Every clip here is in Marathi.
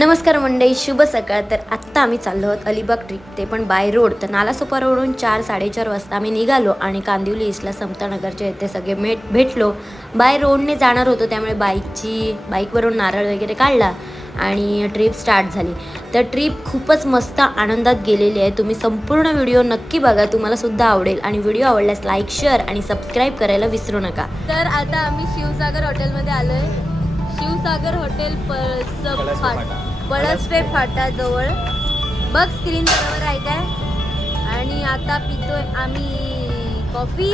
नमस्कार मंडळी, शुभ सकाळ. तर आत्ता आम्ही चाललो आहोत अलिबाग ट्रिप, ते पण बाय रोड. तर नालासोपा रोडवरून 4-4:30 वाजता आम्ही निघालो आणि कांदिवली ईस्टला समतानगरच्या इथे सगळे भेटलो. बाय रोडने जाणार होतो, त्यामुळे बाईकवरून नारळ वगैरे काढला आणि ट्रिप स्टार्ट झाली. तर ट्रिप खूपच मस्त आनंदात गेलेली आहे. तुम्ही संपूर्ण व्हिडिओ नक्की बघा, तुम्हाला सुद्धा आवडेल. आणि व्हिडिओ आवडल्यास लाईक, शेअर आणि सबस्क्राईब करायला विसरू नका. तर आता आम्ही शिवसागर हॉटेलमध्ये आलो आहे. शिवसागर हॉटेल पळसपे फाटाजवळ. बघ स्क्रीन बरोबर आहे काय. आणि आता पितोय आम्ही कॉफी.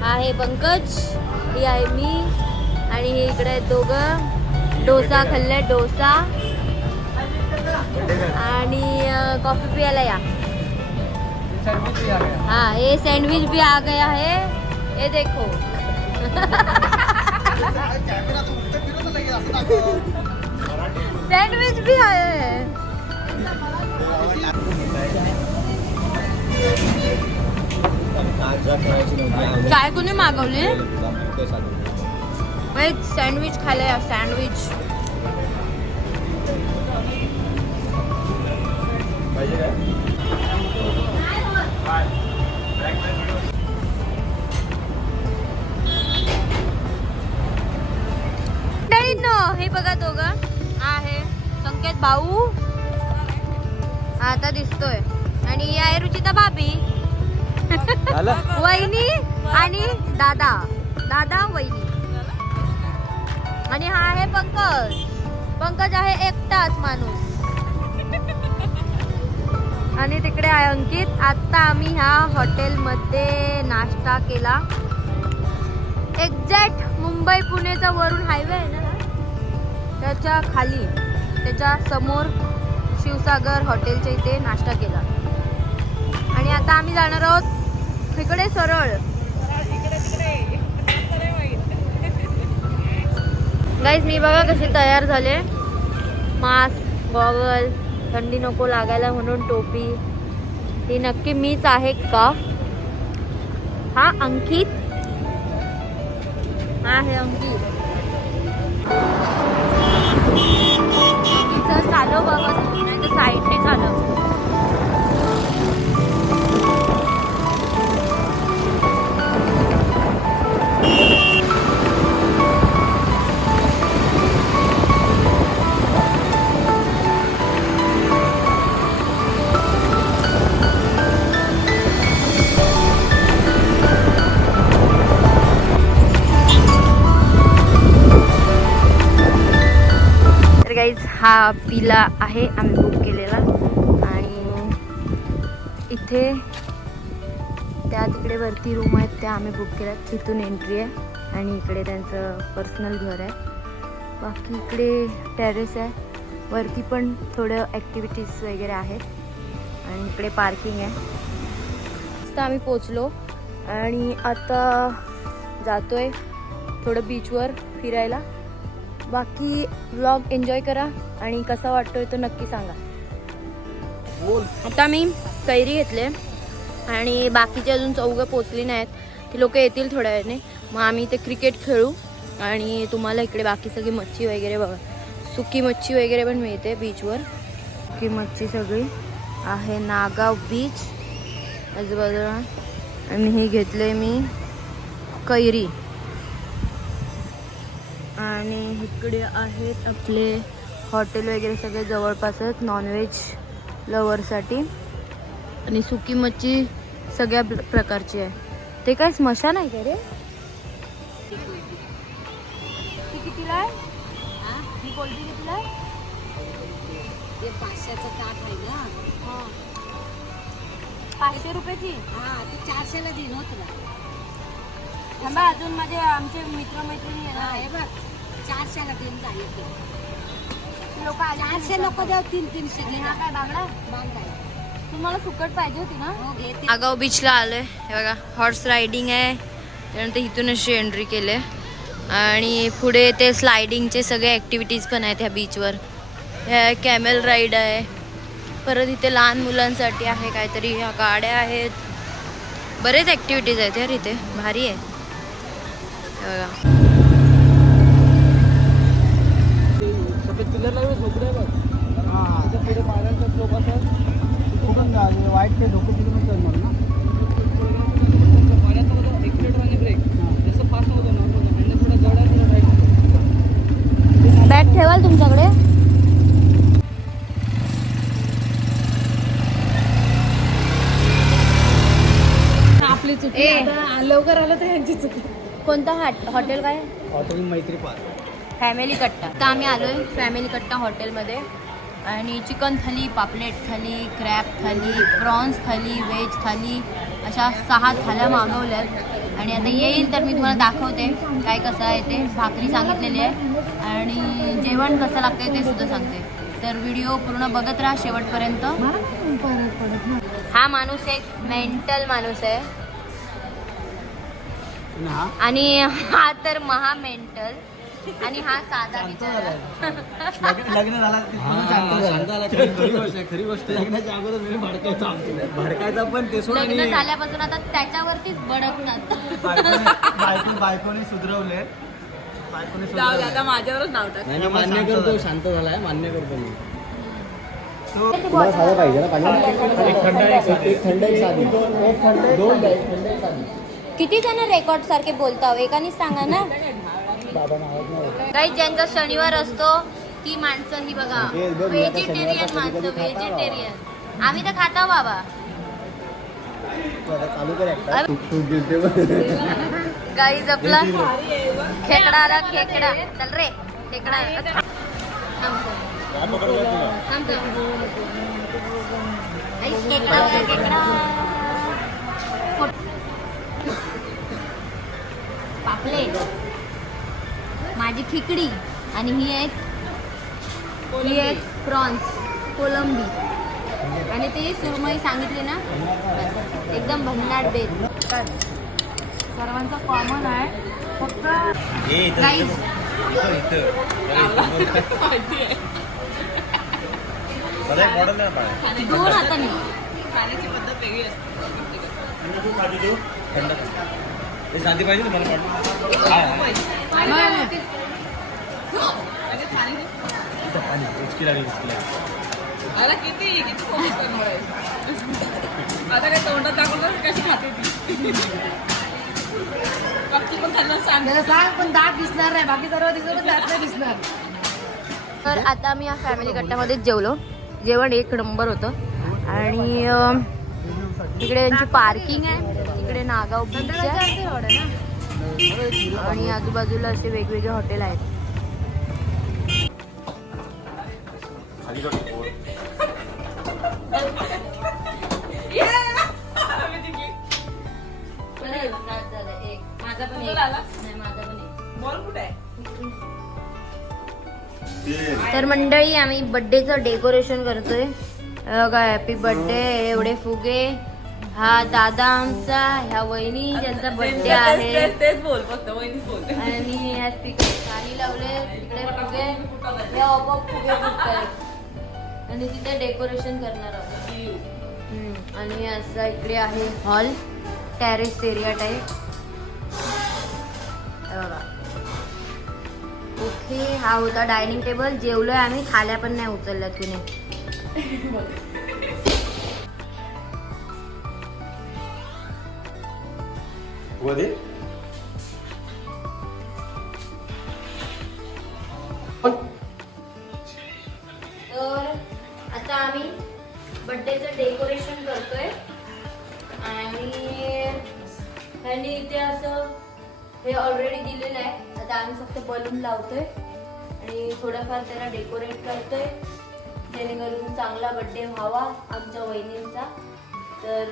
हा आहे पंकज, ही आहे मी आणि हे इकडे आहेत दोघं. डोसा खाल्लाय, डोसा आणि कॉफी पियाला या. हाँ, ये सैंडविच भी आ गया है, ये देखो. सैंडविच भी आया है. चाय कोणी मागवली? सैंडविच खायला या. सैंडविच हे बघा दोघं आहे. संकेत भाऊ आता दिसतोय आणि ही आहे रुचिता भाभी. वहिनी आणि दादा वहिनी. आणि हा आहे पंकज आहे एकटाच माणूस. आणि तिकडे आहे अंकित. आता आम्ही ह्या हॉटेलमध्ये नाश्ता केला. एक्झॅक्ट मुंबई पुणेचा वरून हायवे आहे ना, त्याच्या खाली, त्याच्या समोर शिवसागर हॉटेलच्या इथे नाश्ता केला. आणि आता आम्ही जाणार आहोत तिकडे सरळ. गाईज मी बघा कशी तयार झाले. मास्क, गॉगल, थंडी नको लागायला म्हणून टोपी. ही नक्की मीच आहे का? हा अंकित आहे. अंकित चालव बाबा, नाही तर साईडने चालव. गाईज हा पिला आहे आम्ही बुक केलेला. आणि इथे त्या तिकडे वरती रूम आहेत, त्या आम्ही बुक केल्या. तिथून एंट्री आहे आणि इकडे त्यांचं पर्सनल घर आहे. बाकी इकडे टेरेस आहे. वरती पण थोडं ॲक्टिव्हिटीज वगैरे आहेत आणि इकडे पार्किंग आहे. आता आम्ही पोचलो आणि आता जातोय थोडं बीचवर फिरायला. बाकी व्लॉग एन्जॉय करा आणि कसा वाटतोय तो नक्की सांगा. आता मी कैरी घेतले आणि बाकीचे अजून चौघं पोचली नाहीत. ती लोक येतील थोड्या वेळाने. मग आम्ही ते क्रिकेट खेळू आणि तुम्हाला इकडे बाकी सगळी मच्छी वगैरे बघा. सुकी मच्छी वगैरे पण मिळते बीचवर. सुकी मच्छी सगळी आहे. नागाव बीच आजूबाजूला. आणि हे घेतले मी कैरी. आणि इकडे आहेत आपले हॉटेल वगैरे सगळे जवळपासच नॉनव्हेज लवरसाठी. आणि सुकी मच्छी सगळ्या प्रकारची आहे. ते काय स्मशान आहे का रे? ती कितीला आहे? ही कोल्ड्रिंक कितीला आहे? ते 500चं ताट आहे ना. 500 रुपयाची. हां, ते 400ला देईन हो तुला. थांबा, अजून माझे आमचे मित्रमैत्रिणी हां, हे बघ 400ला देऊन जाईल ते. लोक आले. 400 नको देऊ, 300 घे. हा काय बांगडा? बांगडा तुम्हाला सुकट पाहिजे होती ना? हो, घेते. नागाव बीचला आलोय. हे बघा हॉर्स रायडिंग आहे. त्यानंतर इथून अशी एंट्री केले आणि पुढे ते स्लायडिंगचे सगळे ॲक्टिव्हिटीज पण आहेत ह्या बीचवर. ह्या कॅमेल राईड आहे. परत इथे लहान मुलांसाठी आहे काहीतरी. ह्या गाड्या आहेत. बरेच ॲक्टिव्हिटीज आहेत यार इथे. भारी आहे. हे बघा पिल्लरला झोपडे बघ. हां त्याच्या पुढे पाण्याचा स्लोप असेल. खूपच वाईट ते ढोकं तिकडून चल म्हणून ना. पाण्याचा कसं एक्सिलेटर आणि ब्रेक जसं फास्ट होतं ना हँडल थोडा जड आहे थोडा राईट होतं. बॅग ठेवाल तुमच्याकडे? आपली चुकी ए. आता लवकर आलं तर यांची चुकी. कोणतं हॉटेल काय? हॉटेल मैत्री पार्क. फॅमिली कट्टा. आता आम्ही आलोय फॅमिली कट्टा हॉटेलमध्ये आणि चिकन थाली, पापलेट थाली, क्रॅब थाली, प्रॉन्स थाली, व्हेज थाली अशा 6 थाल्या मागवल्यात आणि आता येईल तर मी तुम्हाला दाखवते काय कसं आहे ते. भाकरी सांगितलेली आहे आणि जेवण कसं लागतंय ते सुद्धा सांगते. तर व्हिडिओ पूर्ण बघत राहा शेवटपर्यंत. हा माणूस एक मेंटल माणूस आहे आणि हा तर महा मेंटल आणि हा साधा बिचारा. लग्न झाला शांत झाला. खरी गोष्ट लग्नाच्या अगोदर मी भडकायचा पण ते सोडून लग्न झाल्यापासून आता त्याच्यावरतीच भडकतात. बायकोने सुधरवले. आता माझ्यावरच नाव टाक. मान्य करतो शांत झालाय मान्य करतो मी. तुम्हाला साधा पाहिजे ना पाणी. एक थंड एक थंड एक साधी. एक थंड दोन द्या. एक थंड एक साधी. किती जण रेकॉर्ड सारखे बोलताव एकानीच सांगा ना. बाबा नावाज नाही. काही ज्यांचा शनिवार असतो ती माणसं ही बघा व्हेजिटेरियन माणसं व्हेजिटेरियन. आम्ही तर खातो बाबा. चालू कर एकटा. गाईज आपला खेकडा आला खेकडा. चल रे खेकडा. खेकडा बघा खेकडा. पापलेट माझी खिकडी आणि ही एक प्रॉन्स कोलंबी आणि ते सुरमई सांगितली ना बस. एकदम भन्नाट बेत. सर्वांचा कॉमन आहे फक्त गाईज दोन हाताने खाण्याची पद्धत वेगळी असते. शांती पाहिजे आता किती फोकस करणार आहे. आता काही तोंडात दाखवलं कशी खाते ती. पण त्यांना सांग पण दात दिसणार नाही. बाकी सर्व दिसलं पण दात नाही दिसणार. तर आता आम्ही या फॅमिली कट्ट्यामध्येच जेवलो. जेवण एक नंबर होतं आणि इकडे यांची पार्किंग आहे. इकडे नागाव बीच आहे आणि आजूबाजूला असे वेगवेगळे हॉटेल आहेत. माझा पण एक. नाही, माझा पण एक. बॉल कुठे आहे? तर मंडळी आम्ही बर्थडेचं डेकोरेशन करतोय. बघा हॅपी बर्थडे. एवढे फुगे. हा दादा आमचा, ह्या वहिनी ज्यांचा बर्थडे आहे तेच बोल फक्त वहिनीच बोलते. आणि ह्या स्पीकर गाणी लावले. तिकडे फुगे हे आपोआप फुगे फुटतायत आणि तिथे डेकोरेशन करणार आहोत. आणि असं इकडे आहे हॉल टेरेस एरिया टाईप. बघा ओके. हा होता डायनिंग टेबल. जेवलोय आम्ही. थाल्या पण नाही उचलल्यात कुणी. तर आता आम्ही बर्थडेचं डेकोरेशन करतोय आणि त्यांनी इथे असं हे ऑलरेडी दिलेलं आहे. आता आम्ही फक्त बलून लावतोय आणि थोडंफार त्याला डेकोरेट करतोय जेणेकरून चांगला बर्थडे व्हावा आमच्या वहिनींचा. तर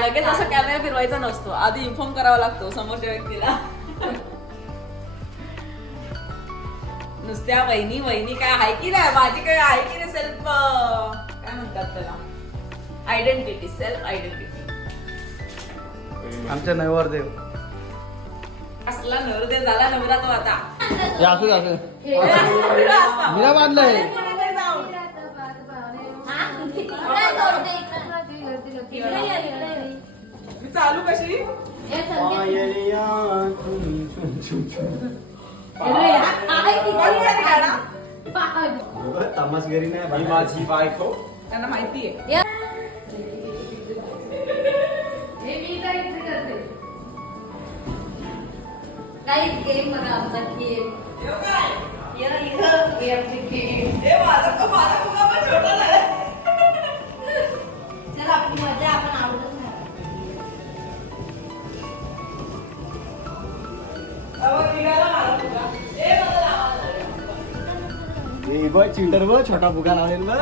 लगेच असं कॅमेरा फिरवायचा नसतो. आधी इन्फॉर्म करावा लागतो समोरच्या व्यक्तीला. नुसत्या वहिनी वहिनी काय आहे की नाही. माझी काय आहे की नाही सेल्फ काय म्हणतात त्याला आयडेंटिटी. Self identity. आमच्या नवरदेव असला नवरदेव झाला नवरा तो आता. मीरा बांधलंय. मी चालू कशी तमासगरी नाही माझी बायको त्यांना माहितीये. गेम बघा आमचा गेम. चला आपली मजा आपण आवडत नाही. बघ चिल्डर बघ छोटा फुगा लावलेल बघ.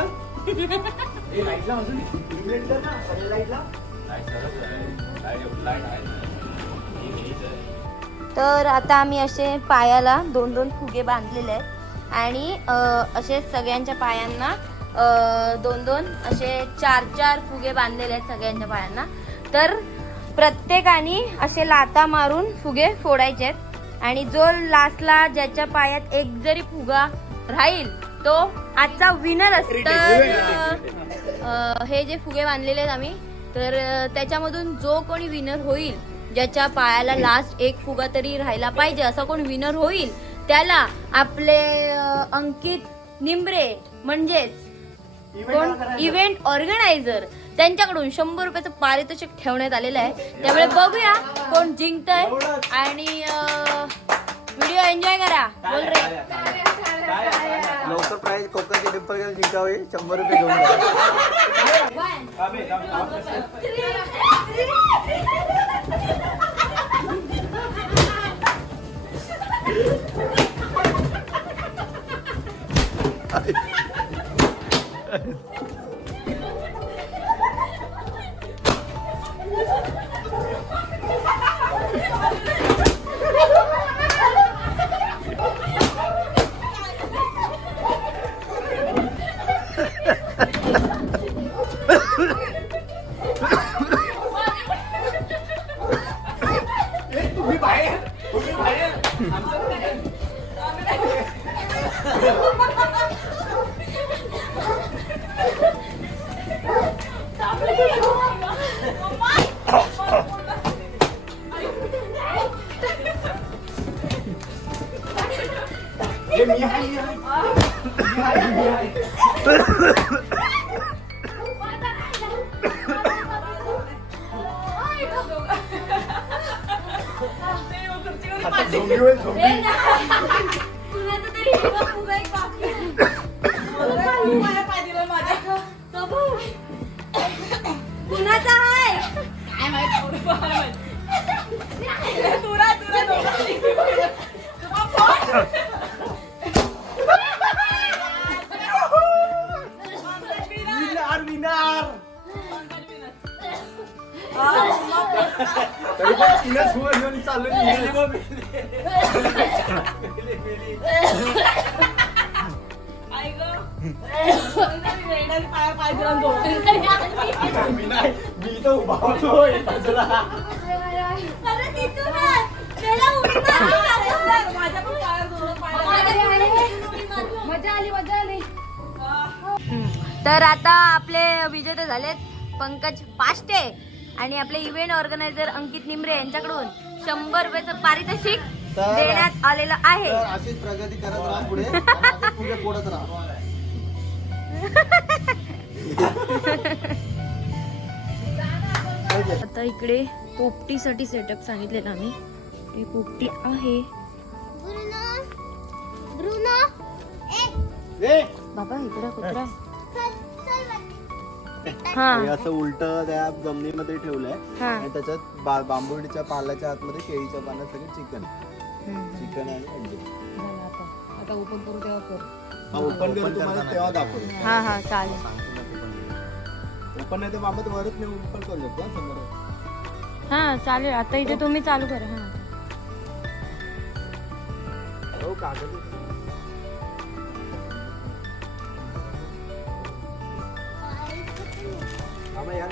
तर आता आम्ही असे पायाला 2-2 फुगे बांधलेले आहेत आणि असे सगळ्यांच्या पायांना 2-2 असे 4-4 फुगे बांधलेले आहेत सगळ्यांच्या पायांना. तर प्रत्येकाने असे लाता मारून फुगे फोडायचे आहेत आणि जो लास्टला ज्याच्या पायात एक जरी फुगा राहील तो आजचा विनर असतो. तर हे जे फुगे बांधलेले आहेत आम्ही, तर त्याच्यामधून जो कोणी विनर होईल, ज्याच्या पायाला लास्ट एक फुगा तरी राहायला पाहिजे असा कोण विनर होईल, त्याला आपले अंकित निंबरे म्हणजेच कोण इव्हेंट ऑर्गनायझर त्यांच्याकडून 100 रुपयाचं पारितोषिक ठेवण्यात आलेलं आहे. त्यामुळे बघूया कोण जिंकतंय आणि व्हिडिओ एन्जॉय करा. बोल रे. लवकर प्राईज कोकणची डिंपल जिंकावी 100 रुपये घेऊन जा. कुणाचा आहे तरी पण तिलाच फुगा घेऊन चाललो मी तर उभा होतोय बाजूला. तर आता आपले विजेते झालेत पंकज पाष्टे आणि आपले इव्हेंट ऑर्गनायझर अंकित निंबरे यांच्याकडून 100 रुपयाचं पारितोषिक देण्यात आलेलं आहे. तर अशीच प्रगती करत राहा पुढे आणि असेच फुगे फोडत राहा. आता इकडे पोपटीसाठी सेटअप सांगितलेलं आम्ही. ही पोपटी आहे बाबा. इकडे कुत्रा हे असं उलट त्या जमिनीमध्ये ठेवलंय हा. आणि त्याच्यात बांबुडीच्या पाल्याच्या आतमध्ये केळीच्या पाण्यात सगळे चिकन आणि अंडे. आता ओपन करू तेव्हा कर. हा ओपन करून तुम्हाला तेव्हा दाखवतो. हा हा चालेल. ओपन नाही तर बाबत वरच नाही ओपन करू शकतो हा समोर. हा चालेल. आता इथे तुम्ही चालू करा. हा हो कागद यार.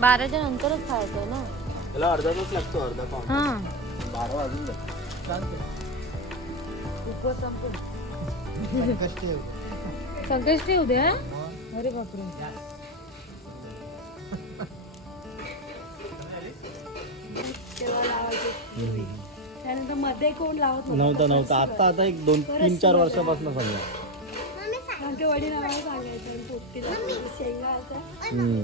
12च्या नंतरच खायचं ना. त्याला अर्धा तास लागतो. अर्धा पाऊण. हा 12 वाजून जातात. उपवास संपतो. संकष्टी उद्या. अरे बापरे. त्यानंतर मध्ये कोण लावत नव्हता आता एक 2-3-4 वर्षापासून समजा. आमच्या वडील नाव सांगायचं आणि पोपटीला शेंगा असं.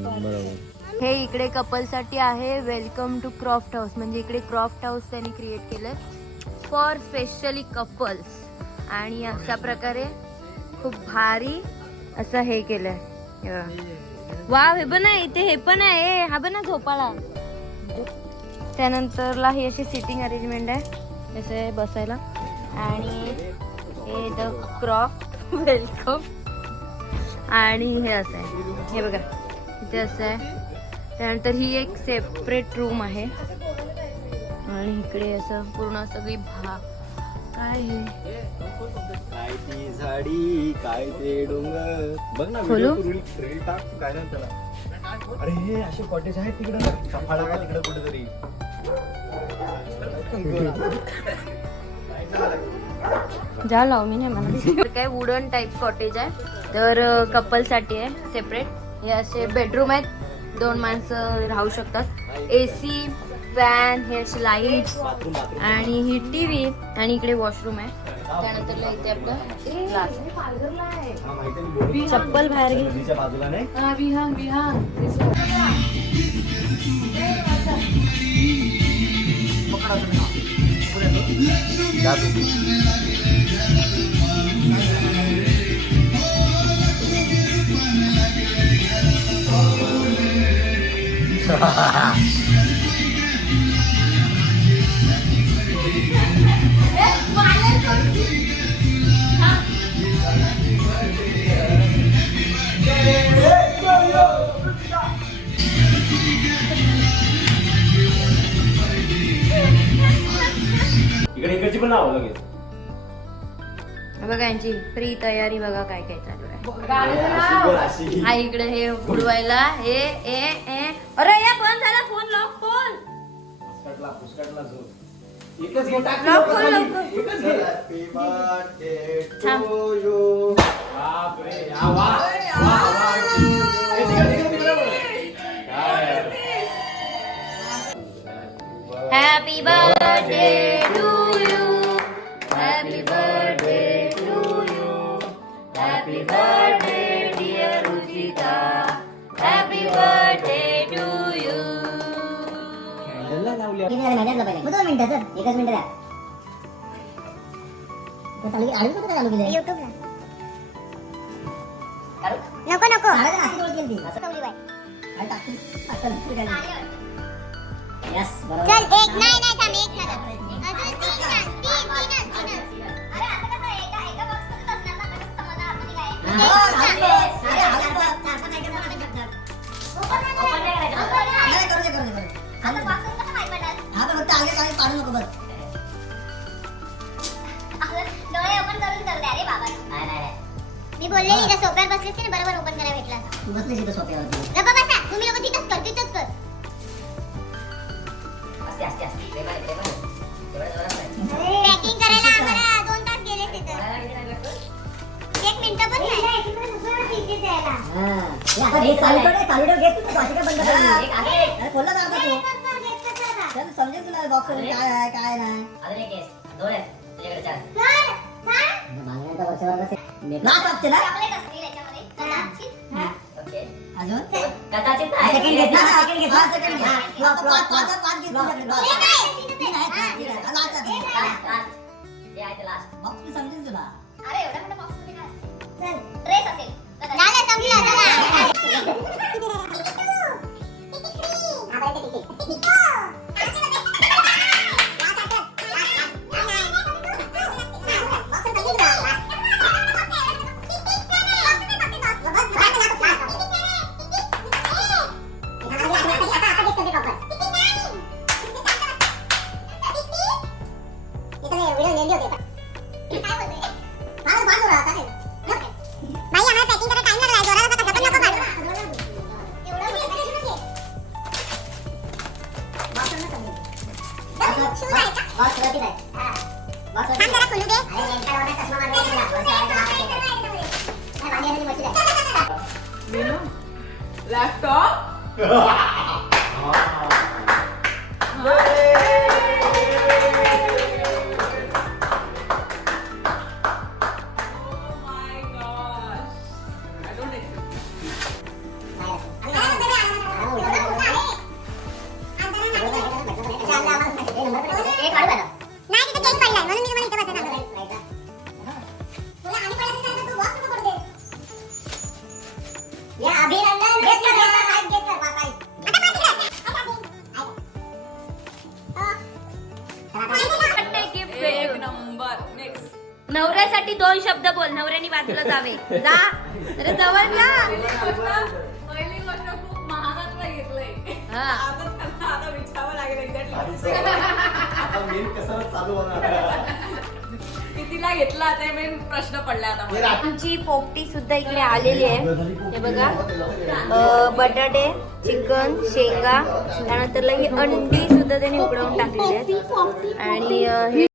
बरोबर. हे इकडे कपलसाठी आहे. Welcome to Croft House. म्हणजे इकडे क्रॉफ्ट हाऊस त्यांनी क्रिएट केलं फॉर स्पेशली कपल्स. आणि अशा प्रकारे खूप भारी असं हे केलंय. वाव, हे पण आहे इथे. हे पण आहे. हा पण आहे झोपाळा. त्यानंतरला ही अशी सिटिंग अरेंजमेंट आहे जसं बसायला. आणि हे द क्रॉफ्ट वेलकम. आणि हे असं आहे. हे बघा इथे असं आहे. त्यानंतर ही एक सेपरेट रूम आहे. आणि इकडे असं पूर्ण सगळी काय हे काय ती झाडी काय ते डोंगर बघ ना. खोलू? रील टाक काय ना त्याला. अरे हे असे कॉटेज आहेत तिकडे सफाळा का तिकडे कुठेतरी. जा लाव मी नाही मला. काय वुडन टाईप कॉटेज आहे. तर कपलसाठी आहे सेपरेट. हे असे बेडरूम आहेत. 2 माणसं राहू शकतात. AC, फॅन, हे असे लाईट्स आणि ही TV. आणि इकडे वॉशरूम आहे. त्यानंतर इथे आपलं ग्लास. चप्पल बाहेर घे. नदीच्या बाजूला नाही. जा तू. इकडची पण नाव लगेच. बघा यांची फ्री तयारी. बघा काय काय चालू आहे. हा इकडे हे उडवायला. हे अरे या बंद झाला फोन. Lock phone. पुस्कटला जो. एकच घे टाक. लॉक फोन लवकर. एकच घे. हॅपी बर्थडे थांब. To you. बाप रे. वा. Happy birthday to you. Happy birthday to you. Happy birthday dear Ruchita. Happy birthday to you. किती झाले माहिती आहे का पहिले? 2 मिनिटं सर. 1 मिनिट द्या. चालू की आडू कुठे चालू केलं? YouTube ला. नको आडू अशी गोळ केली ती. असं ठेवली बाई. आणि टाकली. चल तू काय? यस बरोबर. चल एक नाही थांब. एक झालं. अजून 3 अरे असं कसं एका बॉक्स मध्ये असणार ना. कसं समजणार आपण काय? अरे आपण आयटम बनवू शकतात. ओपन नाही करायचं. करू दे. आता बॉक्स कसं माहित पडणार? हा पण फक्त आगे पाणी पाडू नको बस. डोळे ओपन करून कर दे. अरे बाबा नाही मी बोललेली इथं सोफ्यावर बसलीस की बरोबर ओपन करायला भेटला. तू बसलीस इथं सोफ्यावरती. नको बसा. तुम्ही लोक तिथंच कर. असते पॅकिंग करायला आम्हाला 2 तास गेले तिथं. 1 मिनिट पण नाही. आता हे चालू ठेव घेत तू वाशी का बंद कर. अरे खोलला ना आता तू. चल समजेल तुला बॉक्स मध्ये काय आहे काय नाही. अजून एक केस. 2 आहेत तुझ्याकडे 4. मागण्याचा वर्षावर बस. लास्ट असते ना. चॉकलेट असते याच्यामध्ये. कदाचित. ओके. अजून कदाचित नाही. सेकंड घेत ना. सेकंड घेत. हा सेकंड घे. 5 घेत तुझ्याकडे. लास्ट आहे. हे आहे ते लास्ट. बॉक्स मी समजेल तुला. अरे एवढा मोठा बॉक्स मध्ये काय असते? चल ड्रेस असेल. झालं संपलं चला. एवढं लॅपटॉप एक नंबर. नेक्स्ट. नवऱ्यासाठी 2 शब्द बोल. नवऱ्यानी बाजूला जावे. जा अरे जवळ जा. पहिली गोष्ट खूप महागातलं घेतलंय. हा. आता विचारावं लागेल एक्झॅक्टली आता मेन कसरत चालू होणार. कितीला घेतला ते मेन प्रश्न पडला आता मला. आमची पोपटी सुद्धा इकडे आलेली आहे. हे बघा बटाटे, चिकन, शेंगा, त्यानंतर ही अंडी सुद्धा त्यांनी उकडवून टाकलेली आहेत आणि हे